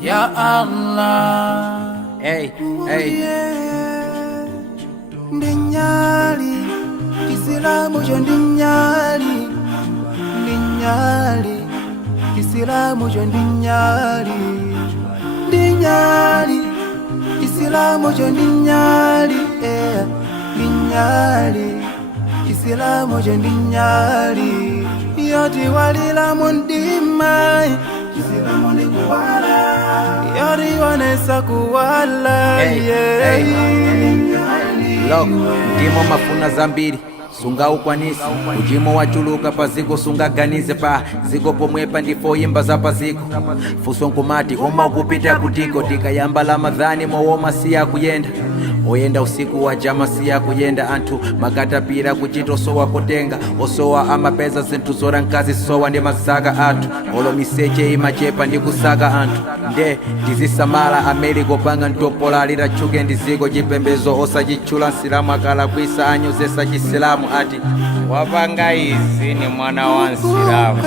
Ya Allah. Hey, hey. Ndinyali Kisilamu jo ndinyali, ndinyali Kisilamu jo ndinyali, ndinyali Kisilamu jo ndinyali, ndinyali Kisilamu jo ndinyali. Yoti walila mundima Kisilamu ni kuwala, yoti wanesa kuwala. Look, ndimo mafuna zambiri sunga ukwanisi ujimo wachuluka paziko sunga ganize pa ziko pomwepa ndifo imba za paziko fuso nkumati uma ukupita kutiko tikayamba la madhani mowoma siya kuyenda oyenda usiku wa jama siya kuyenda antu makatapira kuchita osowa kutenga osowa amapeza zinthu zora nkazi sowa ndi masaka atu olo miseche imachepa ndi kusaka antu nde ndizisamala ameriko panga ntopola lirachuke ndiziko chipembezo osachichula nsilamu akala kwisa anyozesa chisilamu ati wapanga izi ni mwana wa nsilamu.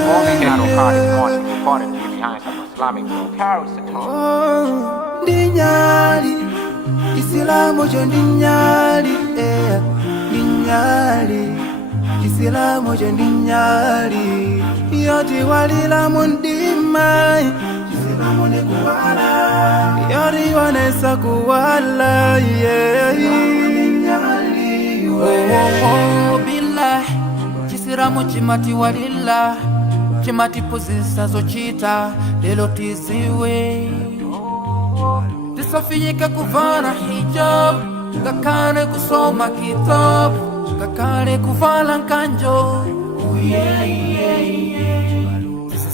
Ndinyali Kisilamu jo ndinyali, ndinyali Kisilamu jo ndinyali. Yoti walila mundima Kisilamu ni kuwala, yoti wanesa kuwala. Billah Kisilamu chimati walila, chimati pozisa zochita lelo tiziwe tisafiyika kuvala hijab, kakane kusoma kitabu, kakane kuvala nkanjo.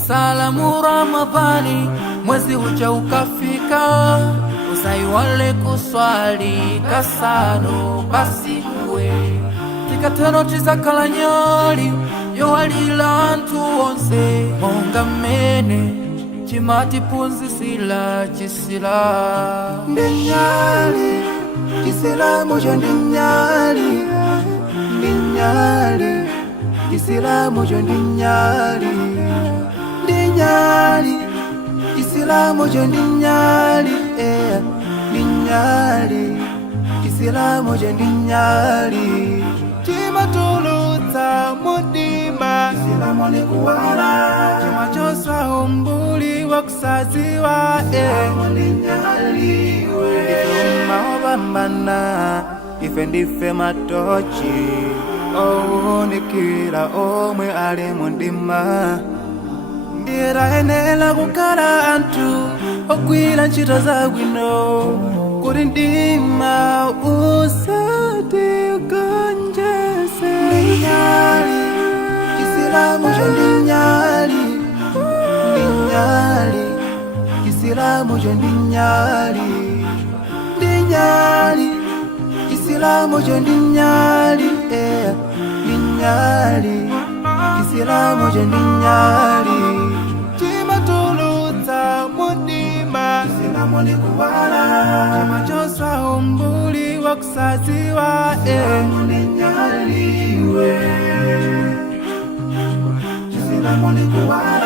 Salamu Ramadhani mwezi huja ukafika, usaiwale kuswali kasano basi kwe tikatano tizakala nyali yo walila antu onse mongamene chimati punzi sila chisila. Ndinyali Kisilamu jo ndinyali, ndinyali Kisilamu jo ndinyali, ndinyali Kisilamu jo ndinyali, ndinyali Kisilamu jo ndinyali. Chimatulutsa mudima Kisilamu ni kuwala, chimachosa umbuli wa kusaziwa. Ife maobambana, ife ndife matochi ounikira omwe ali mundima. Ndirayenela kukala antu ogwira ntchito zabwino kuti ndima usatigonjese. Ndinyali Kisilamu jo ndinyali, ndinyali Kisilamu jo ndinyali, ndinyali Kisilamu jo ndinyali, ndinyali Kisilamu jo ndinyali. Chimatulutsa mudima Kisilamu ni kuwala, chimachosa umbuli wa kusaziwa. Kisilamu ni kuwala.